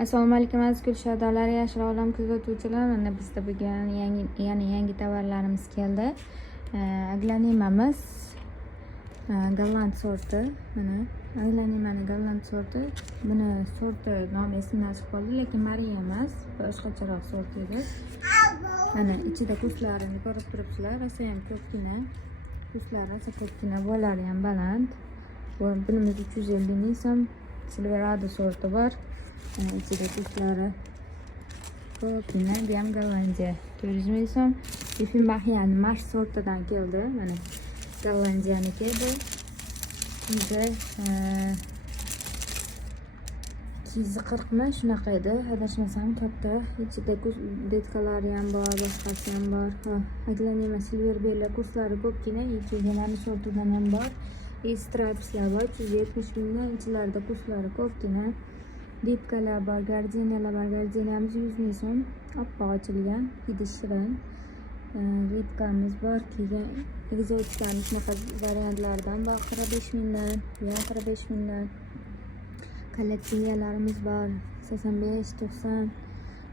Assalomu alaykum aziz gulshadolar, yashil olam kuzatuvchilar. Mana bizda bugun yangi tovarlarimiz keldi. Aglanimamiz golland sorti. Mana aglanimani golland sorti. Buni sorti nomi esimdan chiqib qoldi, lekin Mariya emas, boshqacharoq sort edi. Mana ichida kuchlarini ko'rib turibsizlar, rosa ham ko'pgina. Kuchlari rosa ko'pgina, bo'ylari ham baland. Bunimiz 350 ming so'm. Silverado sorti bor. İçinde kuchlari ko'pgina, bu ham Gollandiya 400 ming so'm. Ifin Bahiyani Mars sortidan keldi. Mana Gollandiyaniki bu. Bizda 240 mi shunaqa edi, adashmasam katta. Ichida detkalari ham bor, boshqasi ham bor. Aglanima silver bella kurslari ko'pgina, ichida sortidan ham bor. Stripeslar bor, 370 mingdan ichlarida kurslari ko'pgina. Dipkalar bor, gardeniyalar bor. Gardeniyamiz 100 ming so'm, oppoq ochilgan, hidi shirin. Dipkamiz bor, keyin egzotiklarning shunaqa variantlardan bor, 45 mingdan, bu ham 45 mingdan. Kolleksiyalarimiz bor, 85-90.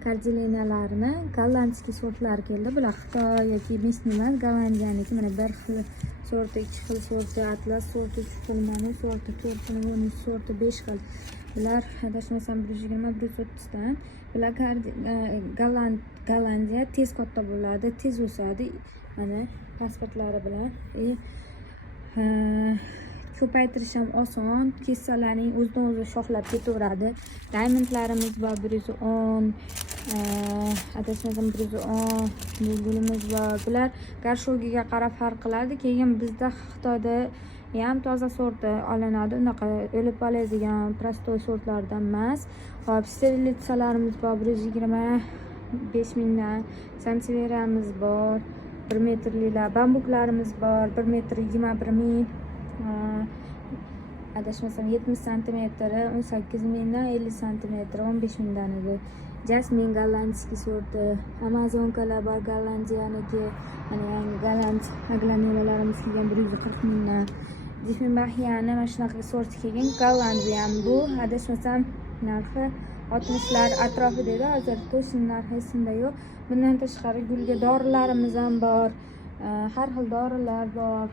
Kardelinalarni gollandskiy sortlar keldi. Bular Xitoy yoki местный emas, Gollandiyaniki. Mana bir xil sorti, ikki xil sorti, atlas sorti, 3 xil manu sorti, 4 xil bonus sorti, 5 xil. Bular adashmasam 120-130 dan. Bular Gollandiya tez katta bo'ladi, tez o'sadi. Mana pasportlari bilan. Ko'paytirish ham oson, kessalarning o'zidan o'zi shoxlab ketaveradi. Diamondlarimiz bor, 110, adashmasam 110 bulgulimiz bor. Bular garshogiga qarab farq qiladi. Keyin bizda Xitoyda ham toza sorti olinadi, unaqa o'lib qoladigan prostoy sortlardan emas. Hop, sterilizalarimiz bor, 125 mingdan. Sanseveramiz bor, 1 metrlilar, bambuklarimiz bor, 1 metr 21 ming. Adashmasam 70 cm, 18 mingdan, 50 cm, 15 mingdan edi. Jasmin gollandskiy sorti, amazonkalar bor, Gollandiyaniki. Mana yangi golland aglanimalarimiz kelgan, 140 mingdan. Difin Bahiyani mana shunaqa sorti kelgan, Gollandiya ham bu. Adashmasam narxi 60lar atrofida edi, hozir to'sin narxi esimda yo'q. Bundan tashqari gulga dorilarimiz ham bor. Har xil dorilar bor.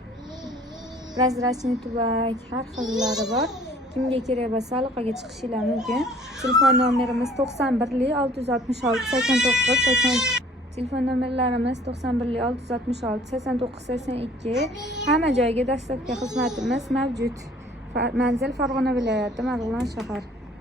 Prozrachniy tubak, har xillari bor. Kimga kerak bo'lsa aloqaga chiqishingiz mumkin. Telefon nomerimiz 91 666 89 80. Telefon nomerlarimiz 91 666 89 82. Hamma joyga dastlabki xizmatimiz mavjud. Manzil Farg'ona viloyati, Marg'ilon shahar.